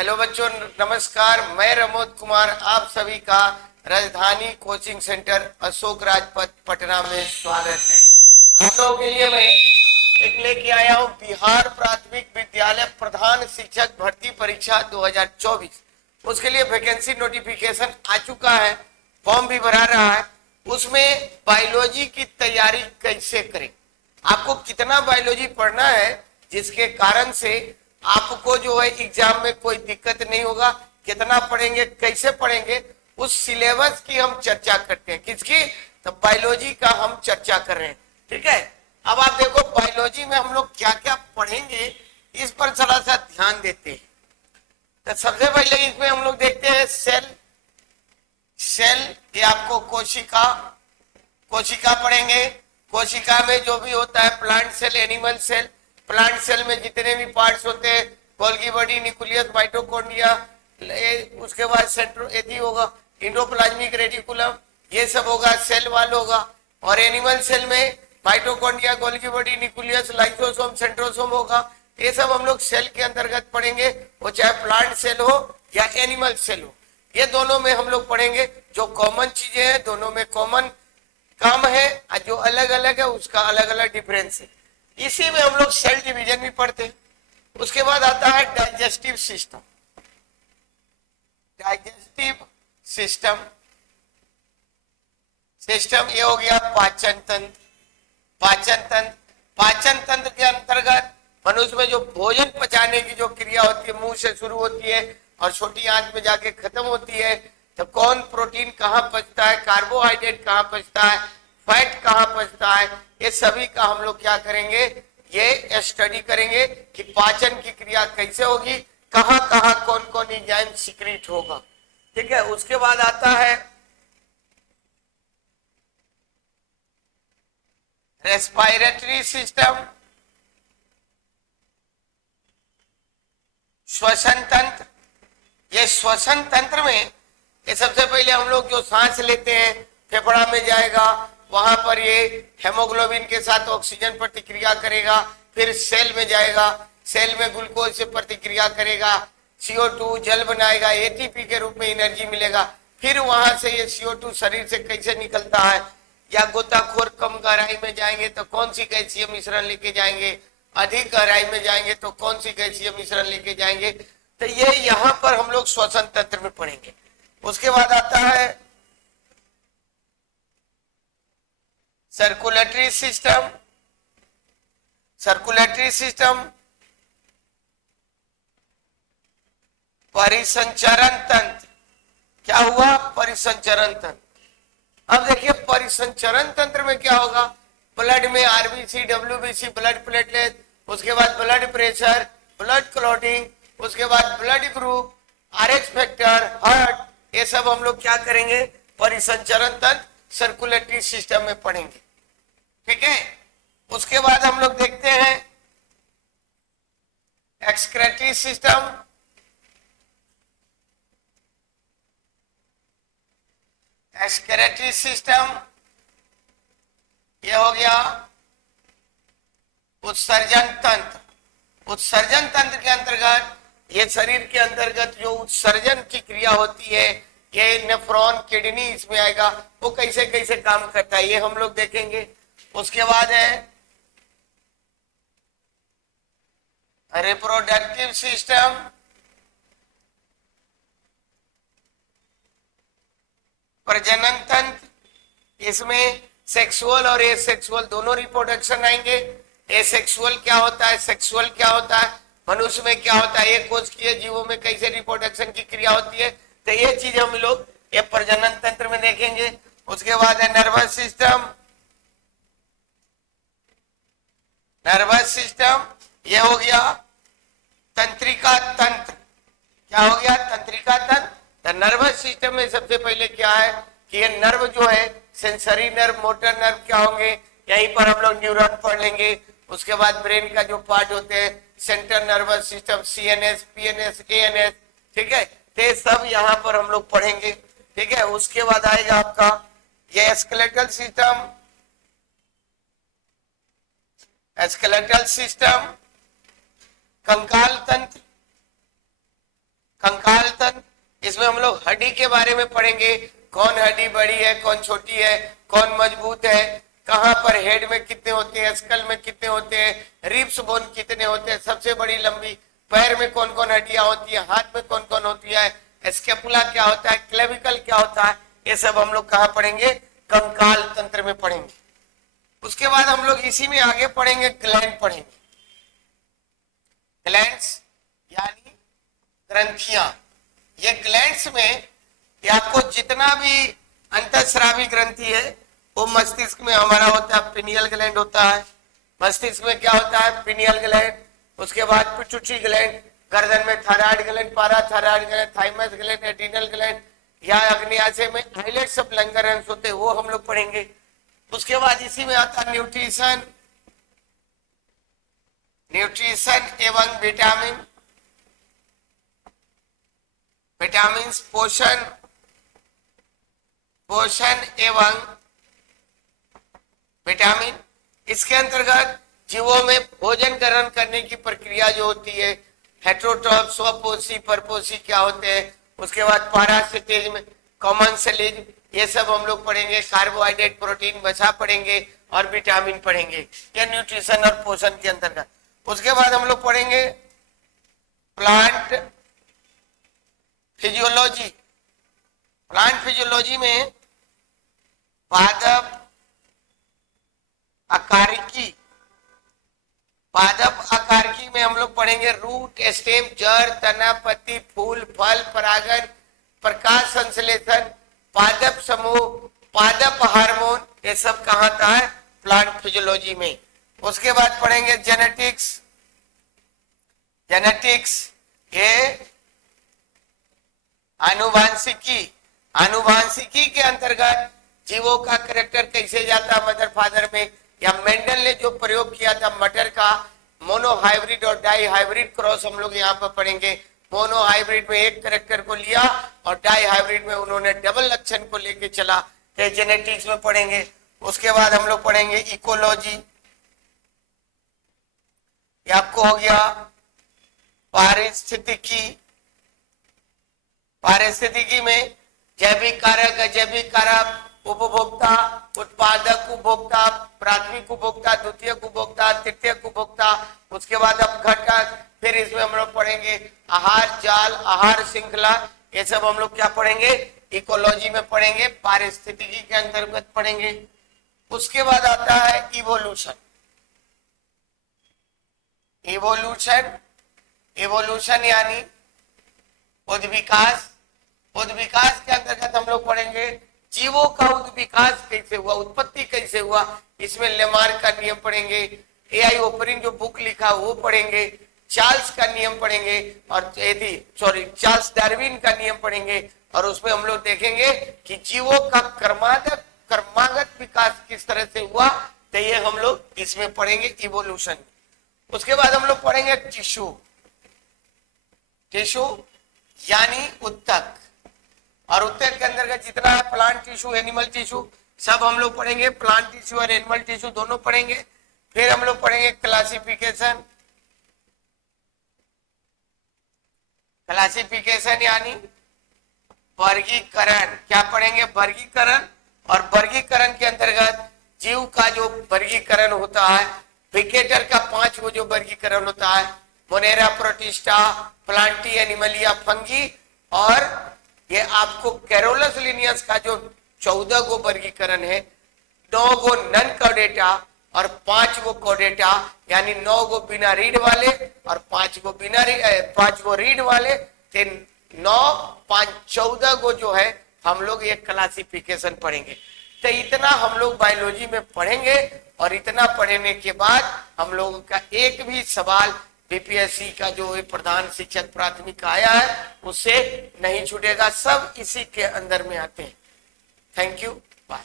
Hello बच्चों, नमस्कार। मैं रमोद कुमार आप सभी का राजधानी कोचिंग सेंटर अशोक राजपथ पटना में स्वागत है। हम लोगों के लिए मैं एक लेके आया हूँ बिहार प्राथमिक विद्यालय प्रधान शिक्षक भर्ती परीक्षा 2024। उसके लिए वैकेंसी नोटिफिकेशन आ चुका है, फॉर्म भी भरा रहा है। उसमें बायोलॉजी की तैयारी कैसे करें, आपको कितना बायोलॉजी पढ़ना है जिसके कारण से आपको जो है एग्जाम में कोई दिक्कत नहीं होगा, कितना पढ़ेंगे, कैसे पढ़ेंगे, उस सिलेबस की हम चर्चा करते हैं। किसकी? तो बायोलॉजी का हम चर्चा कर रहे हैं। ठीक है, अब आप देखो बायोलॉजी में हम लोग क्या क्या पढ़ेंगे, इस पर थोड़ा सा ध्यान देते हैं। तो सबसे पहले इसमें हम लोग देखते हैं सेल। सेल ये आपको कोशिका, कोशिका पढ़ेंगे। कोशिका में जो भी होता है plant cell, animal cell. Plant cell में जितने भी पार्ट्स होते हैं, गोल्गी बॉडी, न्यूक्लियस, माइटोकॉन्ड्रिया, उसके बाद सेंट्रोएथी होगा, इंडोप्लाज्मिक रेटिकुलम, ये सब होगा, सेल वाल होगा। और एनिमल सेल में mitochondria, Golgi body, nucleus, lysosome, centrosome होगा। ये सब हम लोग सेल के अंतर्गत पढ़ेंगे, वो चाहे प्लांट सेल हो या एनिमल सेल हो। ये दोनों में हम लोग पढ़ेंगे। जो कॉमन चीजें हैं दोनों में कॉमन काम है, जो अलग अलग है उसका अलग अलग डिफरेंस है। इसी में हम लोग सेल डिवीजन भी पढ़ते हैं। उसके बाद आता है digestive system. Digestive system system ये हो गया पाचन तंत्र। पाचन तंत्र, पाचन तंत्र के अंतर्गत मनुष्य में जो भोजन पचाने की जो क्रिया होती है, मुंह से शुरू होती है और छोटी आंत में जाके खत्म होती है। तो कौन प्रोटीन कहाँ पचता है, कार्बोहाइड्रेट कहाँ पचता है, फैट कहाँ पचता है, ये सभी का हम लोग क्या करेंगे, ये स्टडी करेंगे कि पाचन की क्रिया कैसे होगी, कहाँ कहाँ कौन कौन एंजाइम सीक्रेट होगा। ठीक है, उसके बाद आता है रेस्पिरेटरी सिस्टम, श्वसन तंत्र। ये श्वसन तंत्र में ये सबसे पहले हम लोग जो सांस लेते हैं फेफड़ा में जाएगा, वहां पर ये हेमोग्लोबिन के साथ ऑक्सीजन प्रतिक्रिया करेगा, फिर सेल में जाएगा, सेल में ग्लूकोज से प्रतिक्रिया करेगा, CO2 जल बनाएगा, ATP के रूप में एनर्जी मिलेगा। फिर वहां से ये CO2 शरीर से कैसे निकलता है, या गोताखोर कम गहराई में जाएंगे तो कौन सी गैसीय मिश्रण लेके जाएंगे, अधिक गहराई में जाएंगे तो कौन सी गैसीय मिश्रण लेके जाएंगे। तो ये यहाँ पर हम लोग श्वसन तंत्र में पढ़ेंगे। उसके बाद आता है सर्कुलेटरी सिस्टम। सर्कुलेटरी सिस्टम परिसंचरण तंत्र। क्या हुआ? परिसंचरण तंत्र। अब देखिए परिसंचरण तंत्र में क्या होगा, ब्लड में आरबीसी, डब्ल्यूबीसी, ब्लड प्लेटलेट, उसके बाद ब्लड प्रेशर, ब्लड क्लॉटिंग, उसके बाद blood group, RH factor, heart, ये सब हम लोग क्या करेंगे, परिसंचरण तंत्र सर्कुलेटरी सिस्टम में पढ़ेंगे। ठीक है, उसके बाद हम लोग देखते हैं एक्सक्रेटरी सिस्टम। एक्सक्रेटरी सिस्टम ये हो गया उत्सर्जन तंत्र। उत्सर्जन तंत्र के अंतर्गत ये शरीर के अंतर्गत जो उत्सर्जन की क्रिया होती है, ये नेफ्रॉन, किडनी इसमें आएगा, वो कैसे कैसे काम करता है ये हम लोग देखेंगे। उसके बाद है रिप्रोडक्टिव सिस्टम। प्रजनन तंत्र, इसमें सेक्सुअल और एसेक्सुअल दोनों रिप्रोडक्शन आएंगे। एसेक्सुअल क्या होता है, सेक्सुअल क्या होता है, मनुष्य में क्या होता है, एक कोशिकीय जीवों में कैसे रिप्रोडक्शन की क्रिया होती है, तो ये चीज हम लोग ये प्रजनन तंत्र में देखेंगे। उसके बाद है नर्वस सिस्टम। नर्वस सिस्टम ये हो गया तंत्रिका तंत्र। क्या हो गया? तंत्रिका तंत्र। तो नर्वस सिस्टम में सबसे पहले क्या है कि ये नर्व जो है, सेंसरी नर्व, मोटर नर्व क्या होंगे, यहीं पर हम लोग न्यूरॉन पढ़ लेंगे। उसके बाद ब्रेन का जो पार्ट होते हैं, central nervous system, CNS, PNS, ANS, ठीक है, ये सब यहाँ पर हम लोग पढ़ेंगे। ठीक है, उसके बाद आएगा आपका ये स्केलेटल सिस्टम। स्केलेटल सिस्टम, कंकाल तंत्र, इसमें हम लोग हड्डी के बारे में पढ़ेंगे, कौन हड्डी बड़ी है, कौन छोटी है, कौन मजबूत है, कहां पर हेड में कितने होते हैं, स्कल में कितने होते हैं, रिब्स बोन कितने होते हैं, सबसे बड़ी लंबी, पैर में कौन कौन हड्डियां होती है, हाथ में कौन कौन होती है, स्केपुला क्या होता है, क्लेविकल क्या होता है, ये सब हम लोग कहाँ पढ़ेंगे, कंकाल तंत्र में पढ़ेंगे। उसके बाद हम लोग इसी में आगे पढ़ेंगे, ग्लैंड पढ़ेंगे। ग्लैंड्स यानी ग्रंथियां। ये ग्लैंड्स में ये आपको जितना भी अंतःस्रावी ग्रंथि है वो मस्तिष्क में हमारा होता है, पिनियल ग्लैंड होता है। मस्तिष्क में क्या होता है, पिनियल ग्लैंड। उसके बाद पिट्यूटरी ग्लैंड, गर्दन में thyroid gland, parathyroid gland, thymus gland, adrenal gland, या अग्न्याशय में आइलेट्स ऑफ लंगरहंस होते हैं, वो हम लोग पढ़ेंगे। उसके बाद इसी में आता है न्यूट्रिशन, न्यूट्रिशन एवं विटामिन, विटामिन पोषण, पोषण एवं विटामिन। इसके अंतर्गत जीवों में भोजन ग्रहण करने की प्रक्रिया जो होती है, हेटेरोट्रॉफ, स्वपोषी, परपोषी क्या होते हैं। उसके बाद पैरासिटिज्म, कॉमन सेलिज, ये सब हम लोग पढ़ेंगे। कार्बोहाइड्रेट, प्रोटीन, वसा पढ़ेंगे और विटामिन पढ़ेंगे, ये न्यूट्रिशन और पोषण के अंतर्गत। उसके बाद हम लोग पढ़ेंगे प्लांट फिजियोलॉजी। प्लांट फिजियोलॉजी में पादप आकारिकी, पादप आकारिकी में हम लोग पढ़ेंगे रूट, स्टेम, जड़, तना, पत्ती, फूल, फल, परागन, प्रकाश संश्लेषण, पादप समूह, पादप हार्मोन, ये सब कहाँ आता है, प्लांट फिजियोलॉजी में। उसके बाद पढ़ेंगे जेनेटिक्स। जेनेटिक्स ये आनुवांशिकी, आनुवांशिकी के अंतर्गत जीवों का करेक्टर कैसे जाता है मदर फादर में, या मेंडल ने जो प्रयोग किया था मटर का मोनोहाइब्रिड और डाई हाइब्रिड क्रॉस, हम लोग यहाँ पर पढ़ेंगे। मोनोहाइब्रिड में एक करेक्टर को लिया और डाई हाइब्रिड में उन्होंने डबल लक्षण को लेके चला, तो जेनेटिक्स में पढ़ेंगे। उसके बाद हम लोग पढ़ेंगे इकोलॉजी, ये आपको हो गया पारिस्थितिकी। पारिस्थितिकी में जैविक कारक, अजैविक कारक, उपभोक्ता, उत्पादक उपभोक्ता, प्राथमिक उपभोक्ता, द्वितीयक उपभोक्ता, तृतीयक उपभोक्ता। उसके बाद अब घटक, फिर इसमें हम लोग पढ़ेंगे आहार जाल, आहार श्रृंखला, ये सब हम लोग क्या पढ़ेंगे, इकोलॉजी में पढ़ेंगे, पारिस्थितिकी के अंतर्गत पढ़ेंगे। उसके बाद आता है इवोल्यूशन। इवोल्यूशन, इवोल्यूशन यानी उद्विकास। उद्विकास के अंतर्गत हम लोग पढ़ेंगे जीवों का उद्विकास कैसे हुआ, उत्पत्ति कैसे हुआ, इसमें लेमार का नियम पढ़ेंगे। एआई ओपरिंग जो बुक लिखा वो पढ़ेंगे। चार्ल्स का नियम पढ़ेंगे और चार्ल्स डार्विन का नियम पढ़ेंगे, और उसमें हम लोग देखेंगे कि जीवों का क्रमागत विकास किस तरह से हुआ, तो ये हम लोग इसमें पढ़ेंगे इवोल्यूशन। उसके बाद हम लोग पढ़ेंगे टिश्यू। टिश्यू यानी उत्तक, और उत्तक के अंतर्गत जितना है प्लांट टिश्यू, एनिमल टिश्यू, सब हम लोग पढ़ेंगे। प्लांट टिश्यू और एनिमल टिश्यू दोनों पढ़ेंगे। फिर हम लोग पढ़ेंगे क्लासिफिकेशन। क्लासिफिकेशन यानी वर्गीकरण, क्या पढ़ेंगे, वर्गीकरण। और वर्गीकरण के अंतर्गत जीव का जो वर्गीकरण होता है, विकेटर का 5 जो वर्गीकरण होता है, Monera, protista, Plantae, Animalia, fungi, और ये आपको कैरोलस लिनियस का जो 14 गो वर्गीकरण है, 9 गो नन कॉर्डेटा और 5 गो कॉर्डेटा, यानी 9 गो बिना रीढ़ वाले और 5 गो बिना 5 गो रीढ़ वाले, 9, 5, 14 गो जो है हम लोग ये क्लासिफिकेशन पढ़ेंगे। तो इतना हम लोग बायोलॉजी में पढ़ेंगे, और इतना पढ़ने के बाद हम लोगों का एक भी सवाल बीपीएससी का जो प्रधान शिक्षक प्राथमिक आया है उससे नहीं छूटेगा, सब इसी के अंदर में आते हैं। Thank you, bye.